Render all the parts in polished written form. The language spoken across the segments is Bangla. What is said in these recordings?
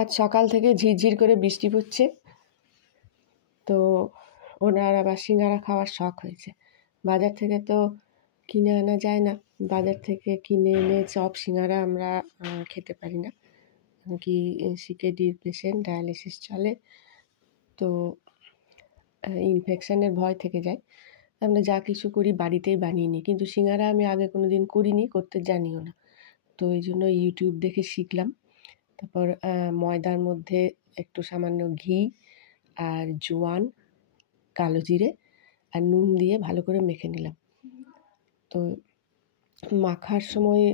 আজ সকাল থেকে ঝিরঝির করে বৃষ্টি পড়ছে, তো ওনার আবার সিঙ্গারা খাওয়ার শখ হয়েছে। বাজার থেকে তো কিনে আনা যায় না, বাজার থেকে কিনে এনে চপ সিঙ্গারা আমরা খেতে পারি না, কি সিকেডির পেশেন্ট, ডায়ালিসিস চলে, তো ইনফেকশানের ভয় থেকে যায়। আমরা যা কিছু করি বাড়িতেই বানিয়ে নিই, কিন্তু সিঙ্গারা আমি আগে কোনো দিন করিনি, করতে জানিও না। তো এই জন্য ইউটিউব দেখে শিখলাম। তারপর ময়দার মধ্যে একটু সামান্য ঘি আর জোয়ান, কালো জিরে আর নুন দিয়ে ভালো করে মেখে নিলাম। তো মাখার সময়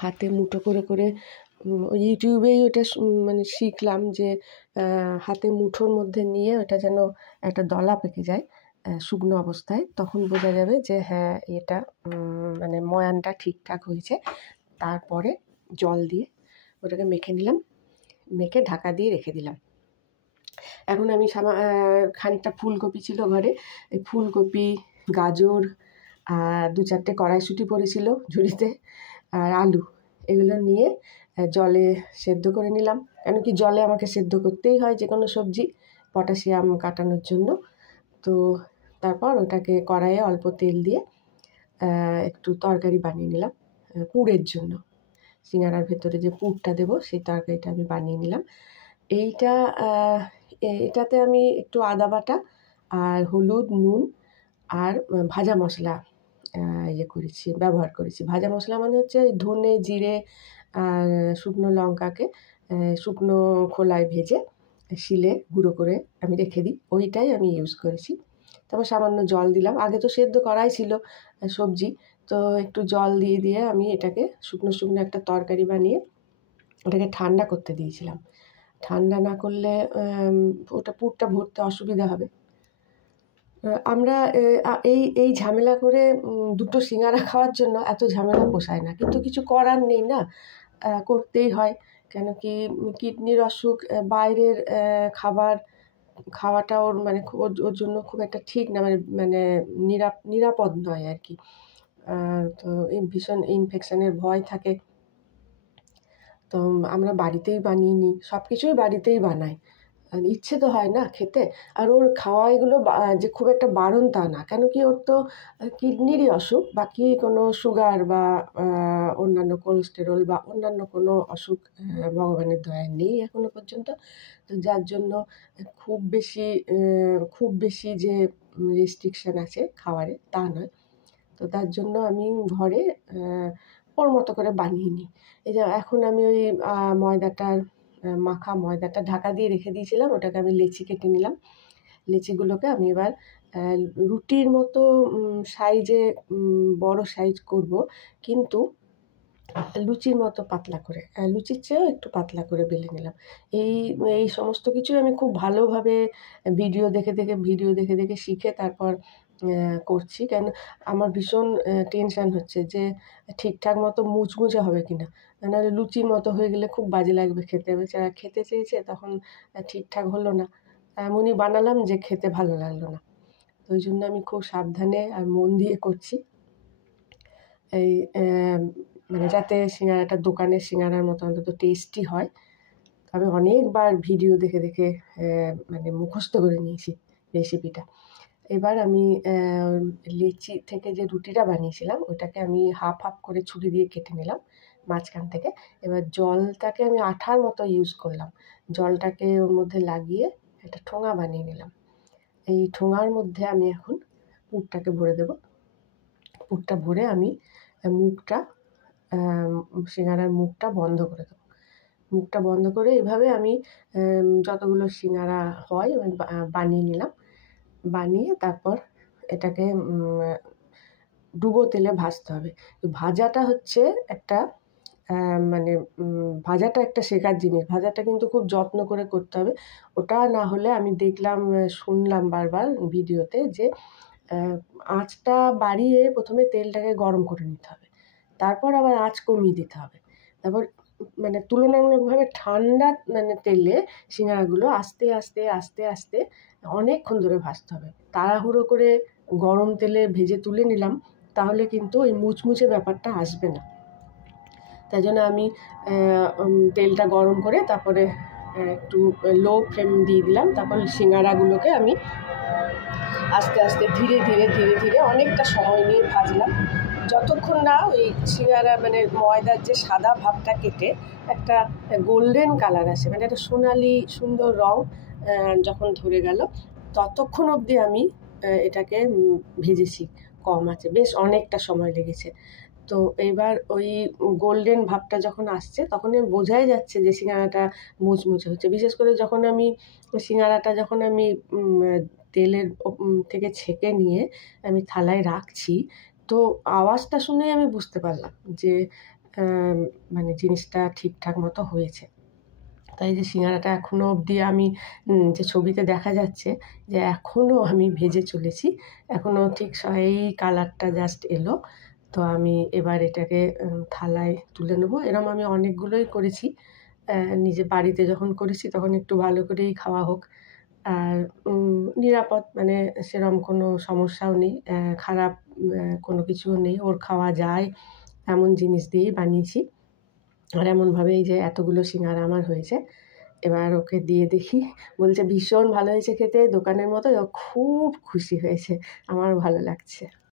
হাতে মুঠো করে করে ইউটিউবেই ওটা মানে শিখলাম যে হাতে মুঠোর মধ্যে নিয়ে ওটা যেন একটা দলা পেকে যায় শুকনো অবস্থায়, তখন বোঝা যাবে যে হ্যাঁ এটা মানে ময়ানটা ঠিকঠাক হয়েছে। তারপরে জল দিয়ে ওটাকে মেখে নিলাম, মেখে ঢাকা দিয়ে রেখে দিলাম। এখন আমি খানিকটা ফুলকপি ছিল ঘরে, এই ফুলকপি, গাজর আর 2-4টে কড়াইশুঁটি পড়েছিল ঝুড়িতে, আর আলু, এগুলো নিয়ে জলে সেদ্ধ করে নিলাম। কেন কি জলে আমাকে সেদ্ধ করতেই হয় যে কোনো সবজি, পটাশিয়াম কাটানোর জন্য। তো তারপর ওটাকে কড়াইয়ে অল্প তেল দিয়ে একটু তরকারি বানিয়ে নিলাম পুরের জন্য। সিঙ্গারার ভেতরে যে পুরটা দেবো সেই তরকারিটা আমি বানিয়ে নিলাম। এটাতে আমি একটু আদা বাটা আর হলুদ, নুন আর ভাজা মশলা ব্যবহার করেছি। ভাজা মশলা মানে হচ্ছে ধনে, জিরে আর শুকনো লঙ্কাকে শুকনো খোলায় ভেজে শিলে গুঁড়ো করে আমি রেখে দিই, ওইটাই আমি ইউজ করেছি। তারপর সামান্য জল দিলাম, আগে তো সেদ্ধ করাই ছিল সবজি, তো একটু জল দিয়ে আমি এটাকে শুকনো শুকনো একটা তরকারি বানিয়ে ওটাকে ঠান্ডা করতে দিয়েছিলাম। ঠান্ডা না করলে ওটা পুরটা ভরতে অসুবিধা হবে। আমরা এই ঝামেলা করে দুটো সিঙ্গারা খাওয়ার জন্য এত ঝামেলা পোষায় না, কিন্তু কিছু করার নেই না, করতেই হয়। কেন কি কিডনির অসুখ, বাইরের খাবার খাওয়াটা ওর মানে ওর জন্য খুব একটা ঠিক না, মানে নিরাপদ নয় আর কি। তো ভীষণ ইনফেকশানের ভয় থাকে। তো আমরা বাড়িতেই বানিয়ে নিই, সব কিছুই বাড়িতেই বানাই। ইচ্ছে তো হয় না খেতে, আর ওর খাওয়া এগুলো যে খুব একটা বারণ তা না। কেন কি ওর তো কিডনিরই অসুখ, বাকি কোনো সুগার বা অন্যান্য কোলেস্টেরল বা অন্যান্য কোনো অসুখ ভগবানের দয়ায় নেই এখনো পর্যন্ত। তো যার জন্য খুব বেশি যে রেস্ট্রিকশান আছে খাবারে তা নয়। তো তার জন্য আমি ঘরে ওর মতো করে বানিয়ে নিই। এই যে এখন আমি ওই মাখা ময়দাটা ঢাকা দিয়ে রেখে দিয়েছিলাম, ওটাকে আমি লেচি কেটে নিলাম। লেচিগুলোকে আমি এবার রুটির মতো সাইজে বড় সাইজ করব, কিন্তু লুচির মতো পাতলা করে, লুচির চেয়েও একটু পাতলা করে বেলে নিলাম। এই সমস্ত কিছুই আমি খুব ভালোভাবে ভিডিও দেখে শিখে তারপর করছি। কেন আমার ভীষণ টেনশান হচ্ছে যে ঠিকঠাক মতো মুচমুচে হবে কি না, নাহলে লুচির মতো হয়ে গেলে খুব বাজে লাগবে খেতে। যারা খেতে চেয়েছে তখন ঠিকঠাক হলো না, এমনই বানালাম যে খেতে ভালো লাগলো না। তো ওই জন্য আমি খুব সাবধানে আর মন দিয়ে করছি, এই মানে যাতে সিঙ্গারাটা দোকানের সিঙ্গারার মতো অন্তত টেস্টি হয়। আমি অনেকবার ভিডিও দেখে মানে মুখস্থ করে নিয়েছি রেসিপিটা। এবার আমি লেচি থেকে যে রুটিটা বানিয়েছিলাম ওটাকে আমি হাফ করে ছুরি দিয়ে কেটে নিলাম মাঝখান থেকে। এবার জলটাকে আমি আঠার মতো ইউজ করলাম, জলটাকে ওর মধ্যে লাগিয়ে একটা ঠোঙা বানিয়ে নিলাম। এই ঠোঙার মধ্যে আমি এখন পুরটাকে ভরে দেব। পুরটা ভরে আমি সিঙ্গারার মুখটা বন্ধ করে দেবো। মুখটা বন্ধ করে এভাবে আমি যতগুলো সিঙ্গারা হয় আমি বানিয়ে নিলাম। বানিয়ে তারপর এটাকে ডুবো তেলে ভাজতে হবে। ভাজাটা হচ্ছে একটা মানে ভাজাটা একটা শেখার জিনিস। ভাজাটা কিন্তু খুব যত্ন করে করতে হবে। ওটা না হলে আমি শুনলাম বারবার ভিডিওতে যে আঁচটা বাড়িয়ে প্রথমে তেলটাকে গরম করে নিতে হবে, তারপর আবার আঁচ কমিয়ে দিতে হবে। তারপর মানে তুলনামূলকভাবে ঠান্ডা তেলে সিঙ্গারাগুলো আস্তে আস্তে অনেকক্ষণ ধরে ভাজতে হবে। তাড়াহুড়ো করে গরম তেলে ভেজে তুলে নিলাম তাহলে কিন্তু ওই মুচমুচে ব্যাপারটা আসবে না। তাই জন্য আমি তেলটা গরম করে তারপরে একটু লো ফ্লেম দিয়ে দিলাম। তারপর সিঙ্গারাগুলোকে আমি আস্তে আস্তে ধীরে ধীরে ধীরে ধীরে অনেকটা সময় নিয়ে ভাজলাম, যতক্ষণ না ওই সিঙ্গারা মানে ময়দার যে সাদা ভাবটা কেটে একটা গোল্ডেন কালার আসে, মানে একটা সোনালি সুন্দর রং যখন ধরে গেল, ততক্ষণ অবধি আমি এটাকে ভেজেছি কম আছে, বেশ অনেকটা সময় লেগেছে। তো এবার ওই গোল্ডেন ভাবটা যখন আসছে তখনই বোঝাই যাচ্ছে যে সিঙ্গারাটা মুচমুচে হচ্ছে। বিশেষ করে যখন সিঙ্গারাটা যখন আমি তেলের থেকে ছেঁকে নিয়ে আমি থালায় রাখছি, তো আওয়াজটা শুনেই আমি বুঝতে পারলাম যে মানে জিনিসটা ঠিকঠাক মতো হয়েছে। তাই যে সিঙ্গারাটা এখনও অবধি আমি যে ছবিতে দেখা যাচ্ছে যে এখনও আমি ভেজে চলেছি, এখনও ঠিক এই কালারটা জাস্ট এলো। তো আমি এবার এটাকে থালায় তুলে নেবো। এরম আমি অনেকগুলোই করেছি, নিজে বাড়িতে যখন করেছি তখন একটু ভালো করেই খাওয়া হোক, আর নিরাপদ, মানে সেরম কোনো সমস্যাও নেই, খারাপ কোনো কিছুও নেই, ওর খাওয়া যায় এমন জিনিস দিয়েই বানিয়েছি। আর এমনভাবে এই যে এতগুলো সিঙ্গারা আমার হয়েছে, এবার ওকে দিয়ে দেখি, বলছে ভীষণ ভালো হয়েছে খেতে, দোকানের মতোই। ও খুব খুশি হয়েছে, আমারও ভালো লাগছে।